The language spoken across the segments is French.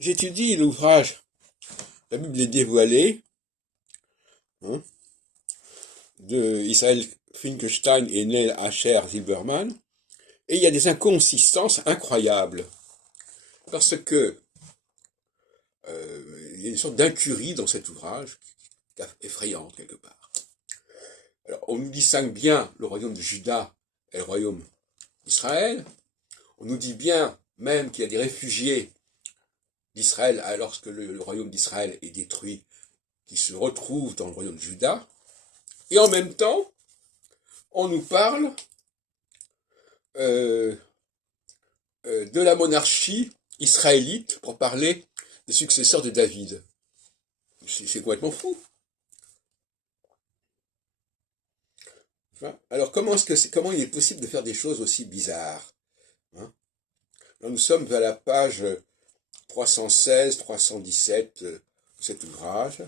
J'étudie l'ouvrage La Bible est dévoilée, hein, de Israël Finkelstein et Neil Asher Zilberman, et il y a des inconsistances incroyables, parce que il y a une sorte d'incurie dans cet ouvrage, effrayante quelque part. Alors, on nous distingue bien le royaume de Juda et le royaume d'Israël. On nous dit bien même qu'il y a des réfugiés d'Israël, lorsque le royaume d'Israël est détruit, qui se retrouvent dans le royaume de Juda. Et en même temps, on nous parle de la monarchie israélite pour parler des successeurs de David. C'est complètement fou. Alors comment il est possible de faire des choses aussi bizarres, hein? Là, nous sommes à la page 316, 317 de cet ouvrage.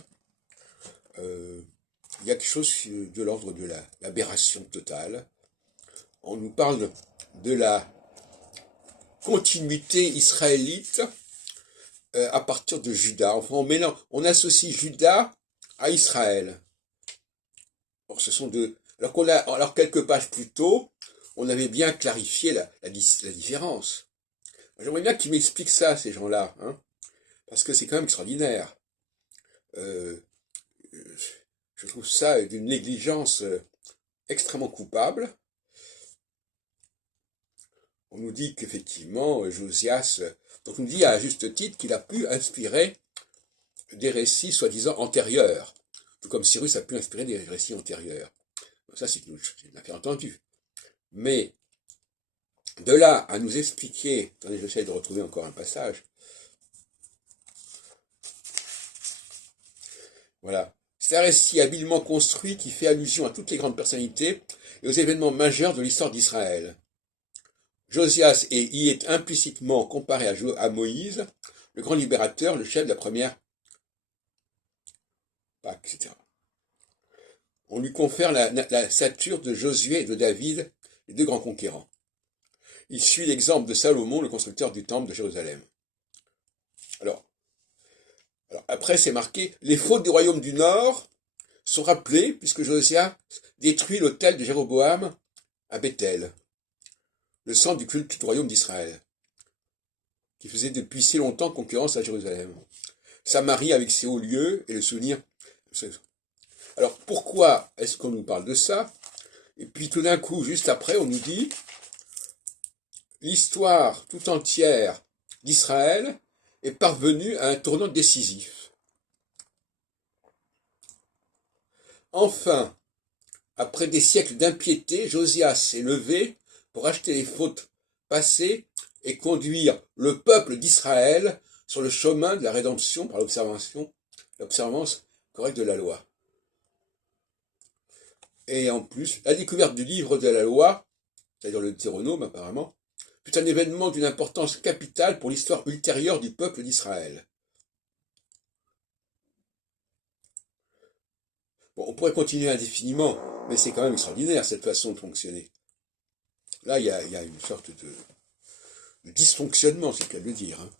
Il y a quelque chose de l'ordre de l'aberration totale. On nous parle de la continuité israélite à partir de Juda. Enfin, on associe Juda à Israël. Or, ce sont deux. Alors quelques pages plus tôt, on avait bien clarifié la différence. J'aimerais bien qu'ils m'expliquent ça, ces gens-là, hein, parce que c'est quand même extraordinaire. Je trouve ça d'une négligence extrêmement coupable. On nous dit qu'effectivement, Josias, donc on nous dit à juste titre qu'il a pu inspirer des récits soi-disant antérieurs, tout comme Cyrus a pu inspirer des récits antérieurs. Ça, c'est une affaire entendue. Mais de là à nous expliquer, attendez, j'essaie de retrouver encore un passage. Voilà. C'est un récit habilement construit qui fait allusion à toutes les grandes personnalités et aux événements majeurs de l'histoire d'Israël. Josias y est implicitement comparé à Moïse, le grand libérateur, le chef de la première Pâque, etc. On lui confère la stature de Josué et de David, les deux grands conquérants. Il suit l'exemple de Salomon, le constructeur du temple de Jérusalem. Alors après, c'est marqué, les fautes du royaume du Nord sont rappelées, puisque Josias détruit l'autel de Jéroboam à Bethel, le centre du culte du royaume d'Israël, qui faisait depuis si longtemps concurrence à Jérusalem. Samarie avec ses hauts lieux et le souvenir. Alors pourquoi est-ce qu'on nous parle de ça? Et puis tout d'un coup, juste après, on nous dit l'histoire tout entière d'Israël est parvenue à un tournant décisif. Enfin, après des siècles d'impiété, Josias s'est levé pour acheter les fautes passées et conduire le peuple d'Israël sur le chemin de la rédemption par l'observance correcte de la loi. Et en plus, la découverte du livre de la loi, c'est-à-dire le Deutéronome apparemment, fut un événement d'une importance capitale pour l'histoire ultérieure du peuple d'Israël. Bon, on pourrait continuer indéfiniment, mais c'est quand même extraordinaire cette façon de fonctionner. Là, il y a une sorte de dysfonctionnement, c'est le cas de le dire, hein.